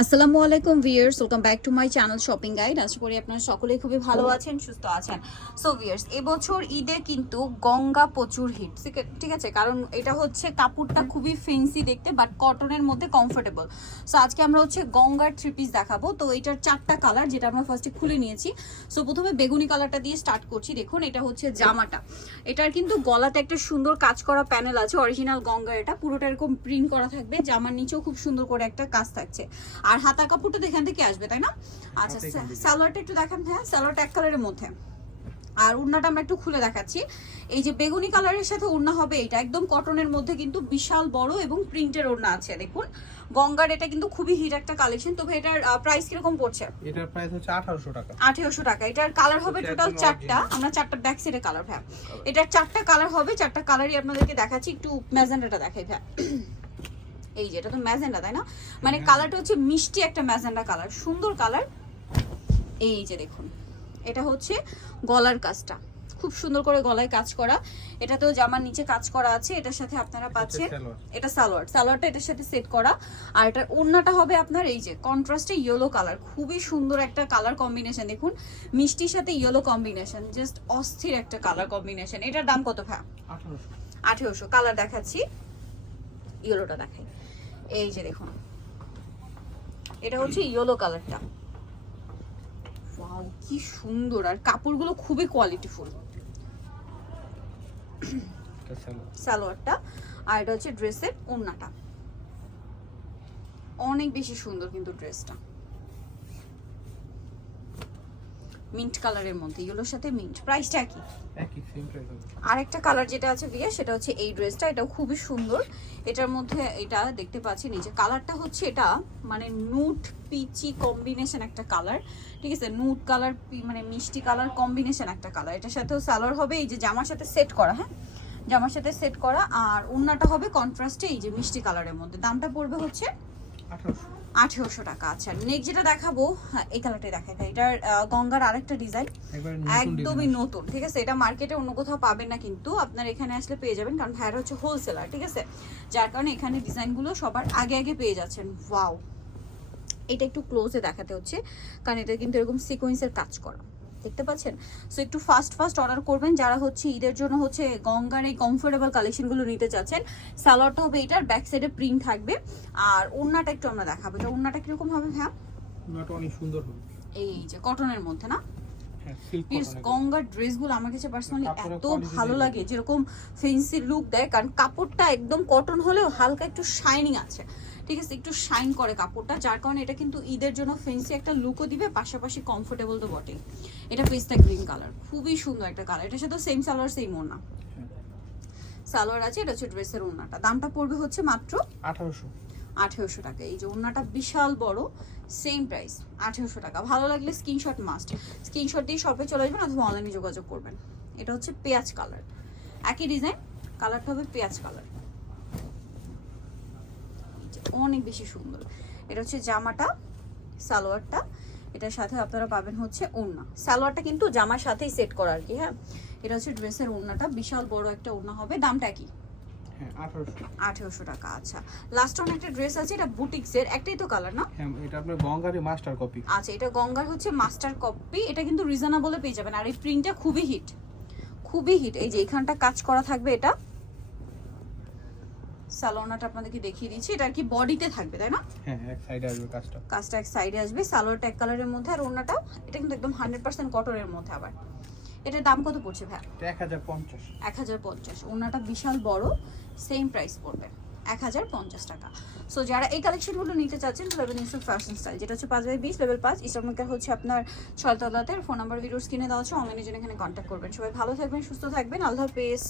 আসসালামু আলাইকুম viewers welcome back to my channel shopping guide. আশা করি আপনারা সকলেই খুবই ভালো আছেন সুস্থ আছেন। সো ভিয়ার্স এবছর ঈদে কিন্তু গঙ্গা প্রচুর হিট ঠিক আছে? কারণ এটা হচ্ছে কাপড়টা খুবই ফেন্সি দেখতে বাট কটনের মধ্যে কমফোর্টেবল সো আজকে আমরা হচ্ছে গঙ্গার থ্রি পিস দেখাবো। তো এটার চারটা কালার যেটা আমরা ফার্স্টে খুলে নিয়েছি। সো প্রথমে বেগুনি কালারটা দিয়ে স্টার্ট করছি। দেখুন এটা হচ্ছে জামাটা। এটার কিন্তু গলাতে একটা সুন্দর কাজ করা প্যানেল আছে অরিজিনাল গঙ্গা এটা। পুরোটা এরকম প্রিন্ট করা থাকবে। জামার নিচেও খুব সুন্দর করে একটা কাজ থাকছে। আর হাতা কাপড়টা এখান থেকে আসবে তাই না? আচ্ছা সালোয়ারটা একটু দেখান হ্যাঁ সালোয়ারটা এক কালারের মধ্যে। আর উড়নাটা আমরা একটু খুলে দেখাচ্ছি। এই যে বেগুনি কালারের সাথে উড়না হবে এটা একদম কটনের মধ্যে কিন্তু বিশাল বড় এবং প্রিন্টের ওড়না আছে দেখুন। গঙ্গার এটা কিন্তু খুবই হিট একটা কালেকশন তবে এটার প্রাইস কীরকম পড়ছে? এটার প্রাইস হচ্ছে আঠারোশো টাকা। আঠেরোশো টাকা। এটার কালার হবে টোটাল চারটা। আমরা চারটা ব্যাক সাইডে কালার হ্যাঁ এটার চারটা কালার হবে চারটা কালারই আপনাদেরকে দেখাচ্ছি একটু ম্যাজেন্ডাটা দেখাই ভ্যা এই যে এটা তো ম্যাজেন্ডা তাই না? মানে হ্যাঁ। কালারটা হচ্ছে মিষ্টি একটা ম্যাজেন্ডা কালার সুন্দর কালার। এই যে দেখুন এটা হচ্ছে গলার কাজটা। খুব সুন্দর করে গলায় কাজ করা। এটাতেও জামার নিচে কাজ করা আছে এটার সাথে আপনারা পাচ্ছেন এটা সালোয়ার। সালোয়ারটা এটার সাথে সেট করা। আর এটার ওড়নাটা হবে আপনার এই যে কন্ট্রাস্টে ইয়েলো কালার খুবই সুন্দর একটা কালার কম্বিনেশন দেখুন। মিষ্টির সাথে ইয়েলো কম্বিনেশন জাস্ট অস্থির একটা কালার কম্বিনেশন এটার দাম কত আঠারোশো। আঠেরোশো। কালার দেখাচ্ছি। ইয়েলোটা দেখাই। এই যে দেখুন। এটা হচ্ছে ইয়েলো কালারটা। কি সুন্দর। আর কাপড়গুলো খুবই কোয়ালিটিফুল সালোয়ারটা। আর এটা হচ্ছে ড্রেসের ওড়নাটা। অনেক বেশি সুন্দর কিন্তু ড্রেসটা মিন্ট কালারের মধ্যে ইয়েলোর সাথে মিন্ট। প্রাইসটা কি আরেকটা কালার যেটা আছে বিয়ে সেটা হচ্ছে এই ড্রেসটা এটাও খুবই সুন্দর। এটার মধ্যে এটা দেখতে পাচ্ছি নিচে কালারটা হচ্ছে এটা মানে নুট পিচি কম্বিনেশন একটা কালার। ঠিক আছে নুট কালার মানে মিষ্টি কালার কম্বিনেশন একটা কালার। এটার সাথেও সালোয়ার হবে এই যে জামার সাথে সেট করা হ্যাঁ? জামার সাথে সেট করা আর ওড়নাটা হবে কন্ট্রাস্টে এই যে মিষ্টি কালারের মধ্যে। দামটা পড়বে হচ্ছে আঠারোশো। আঠেরোশো টাকা আচ্ছা। নেক্সট যেটা দেখাবো হ্যাঁ এই কালারটাই দেখাই এটার গঙ্গার আরেকটা ডিজাইন একদমই নতুন ঠিক আছে? এটা মার্কেটে অন্য কোথাও পাবেন না কিন্তু আপনার এখানে আসলে পেয়ে যাবেন কারণ ভাইয়ার হচ্ছে হোলসেলার ঠিক আছে? যার কারণে এখানে ডিজাইনগুলো সবার আগে আগে পেয়ে যাচ্ছেন। ওয়াও এটা একটু ক্লোজে দেখাতে হচ্ছে কারণ এটা কিন্তু এরকম সিকোয়েন্সের কাজ করা। দেখতে পাচ্ছেন? সো একটু ফাস্ট ফাস্ট অর্ডার করবেন যারা হচ্ছে ঈদের জন্য হচ্ছে গঙ্গার এই কমফোর্টেবল কালেকশনগুলো নিতে চাচ্ছেন। সালোয়ারটা হবে এটার ব্যাক সাইডে প্রিন্ট থাকবে। আর ওড়নাটা একটু আমরা দেখাবো। এটা ওড়নাটা কীরকম হবে হ্যাঁ ওনাটা অনেক সুন্দর হবে। এই যে কটনের মধ্যে না? হ্যাঁ গঙ্গার ড্রেসগুলো আমার কাছে পার্সোনালি এত ভালো লাগে যেরকম ফেন্সি লুক দেয়। কারণ কাপড়টা একদম কটন হলেও হালকা একটু শাইনিং আছে। ঠিক আছে একটু শাইন করে কাপড়টা যার কারণে এটা কিন্তু ঈদের জন্য ফেন্সি একটা লুকও দিবে পাশাপাশি কমফোর্টেবল তো বটে এটা পেস্তা গ্রিন কালার খুবই সুন্দর একটা কালার এটার সাথে সেম সালোয়ার সেম ওনা সালোয়ার আছে এটা হচ্ছে ড্রেসের ওনাটা দামটা পড়বে হচ্ছে মাত্র আঠারোশো। আঠেরোশো টাকা। এই যে ওড়নাটা বিশাল বড় সেম প্রাইস আঠেরোশো টাকা। ভালো লাগলে স্ক্রিনশট মাস্ট স্ক্রিনশট দিয়ে শপে চলে যাবেন অথবা অনলাইনে যোগাযোগ করবেন। এটা হচ্ছে পেঁয়াজ কালার একই ডিজাইন কালারটা হবে পেঁয়াজ কালার অনেক বেশি সুন্দর। এটা হচ্ছে জামাটা সালোয়ারটা। এটার সাথে আপনারা পাবেন হচ্ছে ওড়না। সালোয়ারটা কিন্তু জামার সাথেই সেট করা আর কি হ্যাঁ? এটা হচ্ছে ড্রেসের ওড়নাটা। বিশাল বড় একটা ওড়না হবে। দামটা কি? হ্যাঁ আঠারোশো। আঠেরোশো টাকা আচ্ছা। লাস্ট অন একটা ড্রেস আছে এটা বুটিক্সের একটাই তো কালার না? হ্যাঁ এটা আপনার গঙ্গারি মাস্টার কপি আচ্ছা এটা গঙ্গার হচ্ছে মাস্টার কপি এটা কিন্তু রিজনেবলে পেয়ে যাবেন। আর এই প্রিন্টটা খুবই হিট খুবই হিট এই যে এখানটা কাজ করা থাকবে এটা। সালোনাটা আপনাদেরকে দেখিয়ে দিচ্ছি। এটা কি বডিতে থাকবে তাই না? হ্যাঁ এক সাইডে আসবে কাজটা। কাজটা এক সাইডে আসবে। সালোয়ারটা এক কালারের মধ্যে আর ওড়নাটাও এটা কিন্তু একদম হান্ড্রেড পার্সেন্ট কটনের মধ্যে আবার। এটার দাম কত পড়ছে ভাই এটা এক হাজার পঞ্চাশ। এক হাজার পঞ্চাশ। ওড়নাটা বিশাল বড় সেম প্রাইস পড়বে। এক হাজার পঞ্চাশ টাকা। সো যারা এই কালেকশনগুলো নিতে চাচ্ছেন লেভেল ইনস্টল ফ্যাশন স্টাইল যেটা হচ্ছে পাঁচ বাই বিশ লেভেল পাঁচ। ইসলামিকা হচ্ছে আপনার ছয়তলাতে। ফোন নাম্বার ভিডিওস কিনে দেওয়া হচ্ছে অনলাইনে জন্য এখানে কন্ট্যাক্ট করবেন। সবাই ভালো থাকবেন সুস্থ থাকবেন। আল্লাহ হাফেজ।